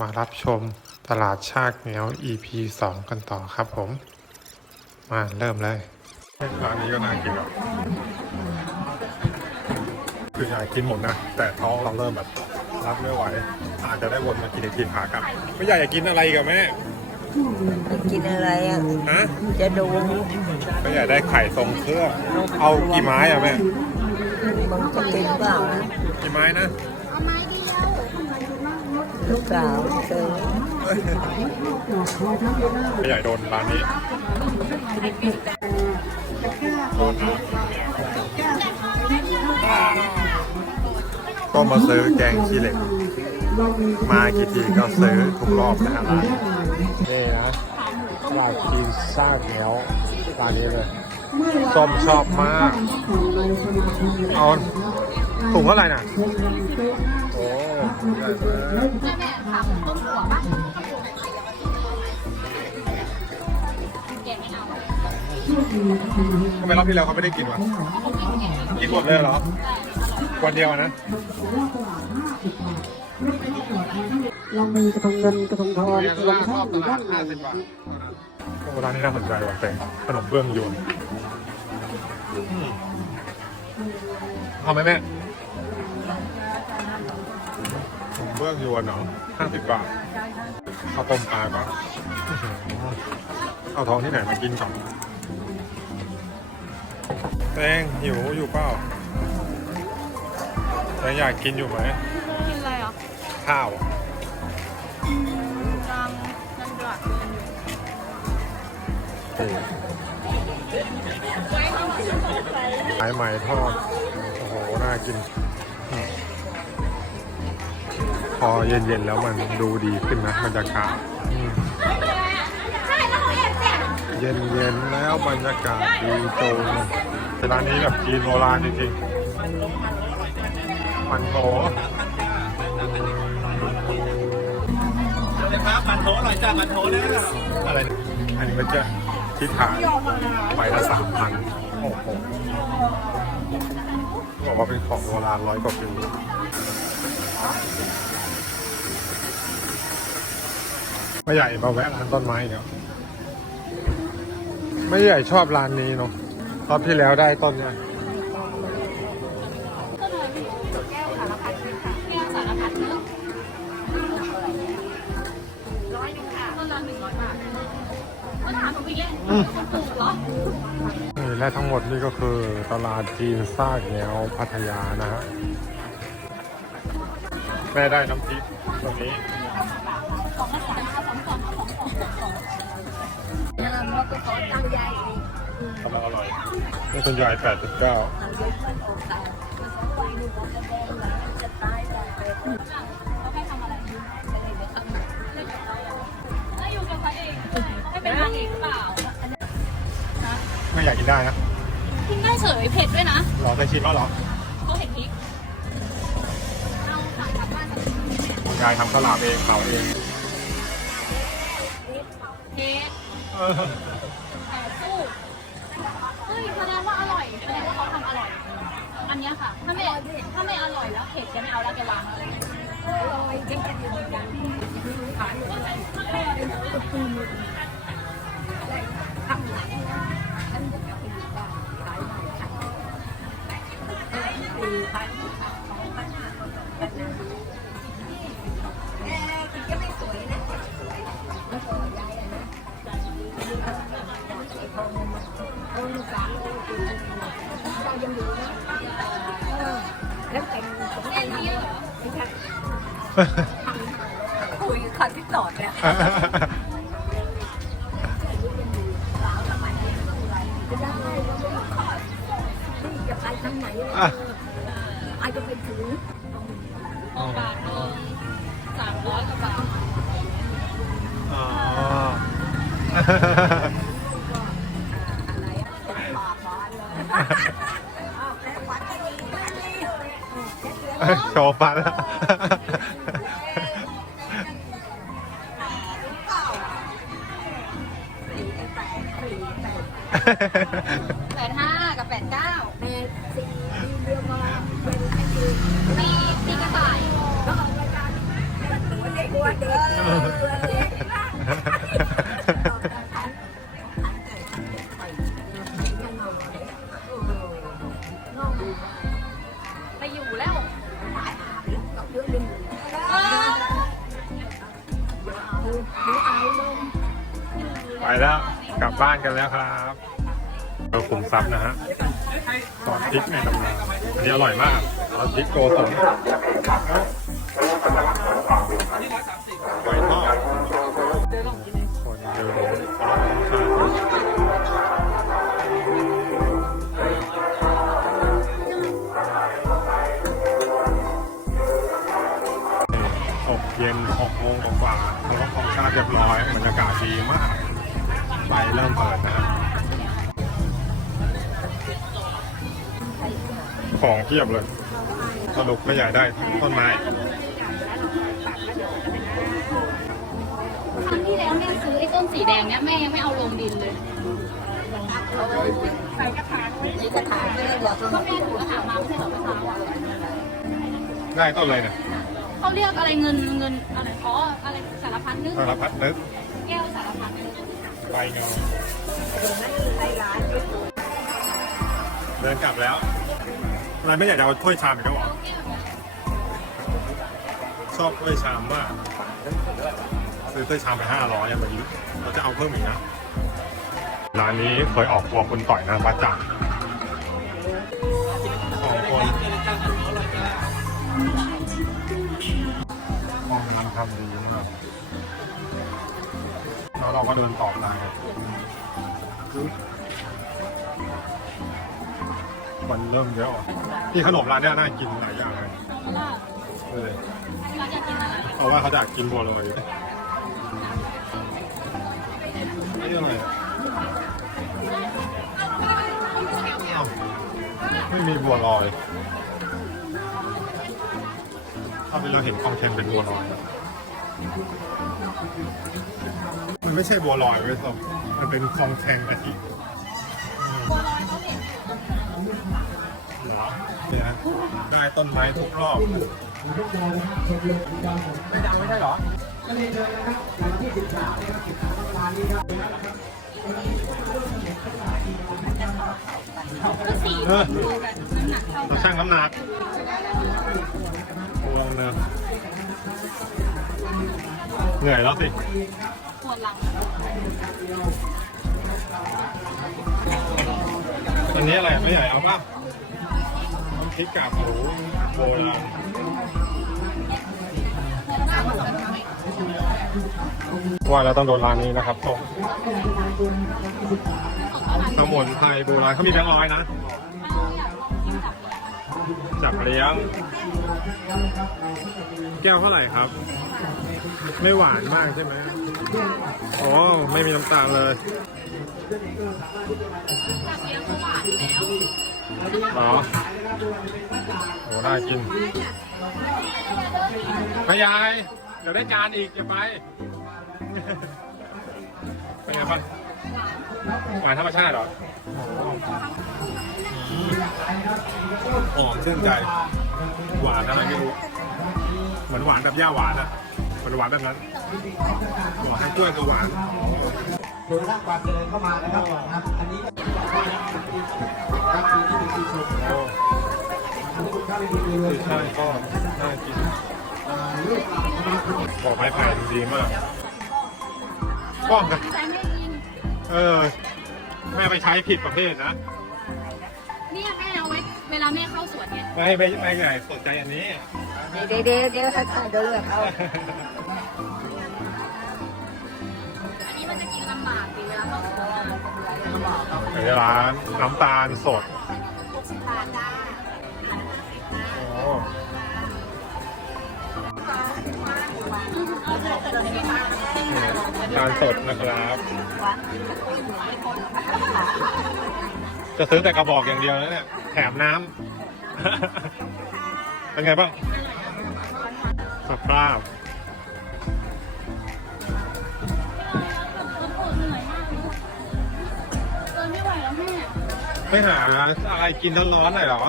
มารับชมตลาดชากเหนียว EP 2 กันต่อครับผม มาเริ่มเลยร้านนี้ก็น่ากินอะคืออยากกินหมดนะ แต่ท้องเราเริ่มแบบรับไม่ไหว อาจจะได้วนมากินอีกทีขากลับ ไม่อยากจะกินอะไรกับแม่จะกินอะไรอะฮะจะดูไม่อยากได้ไข่ทรงเครื่อง เอากี่ไม้อะแม่มึงจะกินเปล่านะกี่ไม้นะ ลูกสาวซื้อไม่โดนร้านนี้ก็มาซื้อแกงขี้เหล็ก มากี่ทีก็ซื้อทุกรอบนะฮะร้านนี่นะลาดจีนซาเหนียวร้านนี้เลยส้มชอบมากเอาถุงเท่าไหร่น่ะ โอ้ใหญ่มากทำไมรอบที่แล้วเขาไม่ได้กินวะกินหมดเลยเหรอวันเดียวอะนะเรามีกระทงเงินกระทงทองรวมทั้งอยู่ด้านในโอ้ร้านนี้น่าสนใจว่ะแต่ขนมเบื้องยวนอืมเอาไหมแม่ เบื้องยวนเนาะห้าสิบบาทเอาต้มปลาก่อนอื้อหือเอาทองที่ไหนมากินก่อนแตงหิวอยู่เปล่าแตงอยากกินอยู่ไหมกินอะไรอะข้าวอะจังนั่นด้วยขายใหม่ทอด โอ้โห น่ากินอืม พอเย็นๆแล้วมันดูดีขึ้นนะบรรยากาศเย็นๆแล้วบรรยากาศดีโจงร้านนี้แบบจีนโบราณจริงๆมันโถนะครับมันโถหน่อยจ้ามันโถเลยนะอะไรอันนี้มันจะที่ถ่ายใบละสามพันโอ้โหบอกว่าเป็นของโบราณร้อยกว่าปี ไม่ใหญ่มาแวะร้านต้นไม้เดี๋ยวไม่ใหญ่ชอบร้านนี้เนาะรอบที่แล้วได้ต้นเนี่ยแก้วสารพัดค่ะแก้วสารพัดเนอะร้อยหนึงค่ะต้นละหนึ่งร้อยบาทก็ถามหนูอีกแล้วถูกเหรอนี่และทั้งหมดนี่ก็คือตลาดจีนซากแนวพัทยานะฮะ แม่ได้น้ำพริกตรงนี้มันก็ขอตั้งใจกำลังอร่อยนี่คุณยายแปดสิบเก้าแล้วอยู่กับพระเอกให้เป็นนางเอกหรือเปล่าไม่อยากกินได้นะ กินได้เฉยเผ็ดด้วยนะรอใส่ชิมแล้วเหรอายทำสลัดเองเผาเองเผ็ดเออแต่สู้เฮ้ยแสดงว่าอร่อยแสดงว่าเขาทำอร่อย อันเนี้ยค่ะ ถ้าไม่ถ้าไม่อร่อยแล้วเผ็ดจะไม่เอาแล้วแกวางแล้ว คุยคันที่ต่อเนี่ยจะไปทางไหนอะไอจะไปถึงบาทหนึงสามร้อยกว่าบาทอ๋ออะไรอะปากบานเลยอ้าวแม่หวานก็ดีแม่ดีโชว์ฟันแล้ว แปดห้ากับแปดเก้าแม่สีเรียกว่าเป็นไอ้ดีมีมีกระต่ายก็เอารายการตัวเด็กวันไปอยู่แล้วเออไปแล้ว กลับบ้านกันแล้วครับ เราขุมทรัพย์นะฮะซอสพริกในตำนานอันนี้อร่อยมากซอสพริกโกสนหอยทอดคนเดินตกเย็นหกโมงกว่าแล้วก็ของชาติเรียบร้อยบรรยากาศดีมากไฟเริ่มเปิดนะฮะ ของเทียบเลย สรุปก็อยากได้ต้นไม้ครั้งที่แล้วแม่ซื้อไอ้ต้นสีแดงเนี้ยแม่ยังไม่เอาลงดินเลยนี่กระถางไม่ได้บอกก็แม่ถือกระถางมาไม่ใช่เหรอเมื่อเช้าอะได้ต้นอะไรเนี่ยเขาเรียกอะไรเงินเงินอะไรอ๋ออะไรสารพัดนึกสารพัดนึกแก้วสารพัดนึกไปเงาเดินกลับแล้ว อะไรไม่อยากจะเอาถ้วยชามอีกแล้วเหรอชอบถ้วยชามมากซื้อถ้วยชามไปห้าร้อยย่างแบบนี้เราจะเอาเพิ่มอีกนะร้านนี้เคยออกครัวคุณต่อยนะประจักสองคนห้องน้ำทำดีมากแล้วเราก็เดินต่อได้ มันเริ่มเยอะอะที่ขนมร้านเนี้ยน่ากินหลายอย่างเลยเพราะว่าเออเราอะไรเพราะว่าเขาจะกินบัวลอยนี่ไรอะอ้าวไม่มีบัวลอยเอาไปเราเห็นคลองเค็มเป็นบัวลอย มันไม่ใช่บัวลอยเว้ยส้มมันเป็นคลองแคงกะทิ เนี่ยนะได้ต้นไม้ทุกรอบไม่ดังไม่ใช่เหรอก็สีเออดูกันน้ำหนักเท่าเรากันชั่งน้ำหนักพวงเนอะเหนื่อยแล้วสิปวดหลังอันนี้อะไรไม่ใหญ่เอาป่ะน้ำ พริกกากหมูโบราณว่าเราต้องโดนร้านนี้นะครับผมสมุนไพรโบราณเขามีแบงค์ร้อยนะ จับเลี้ยง แก้วเท่าไหร่ครับ ไม่หวานมากใช่ไหม อ๋อ ไม่มีน้ำตาลเลยจับเลี้ยงเขาหวานอยู่แล้วเหรอโหน่ากินพยาย เดี๋ยวได้จานอีกอย่าไปเป็นไงบ้างหวานธรรมชาติเหรอหอมชื่นใจ หวานอะไรไม่รู้ เหมือนหวานแบบย่าหวานอะเห มือนหวานแบบนั้นหวานทั้งกล้วยคือหวานโดยนักความเจริญเข้ามานะครับครับอันนี้ก็ครับปีนี้เป็นปีชมโอ้ทุกท่านเป็นปีเลยใช่ก็น่ากินลูกหลานนะครับบอกไม้ไผ่ดีมากกล้องกันแต่ไม่กินเออแม่ไปใช้ผิดประเภทนะเนี่ยแม่เอาไว้เวลาแม่เข้าสวนเนี่ยไม่ไม่ไม่ไงสนใจอันนี้ เดี๋ยวเดี๋ยวเดี๋ยวให้ใครเลือกเอา ร้านน้ำตาลสดหกสิบบาทจ้าโอ้น้ำตาลสดนะครับ จะซื้อแต่กระบอกอย่างเดียวแล้วเนี่ยแถมน้ำ เป็นไงบ้างสภาพ ไม่หาอะไรกินร้อนๆหน่อยเหรอ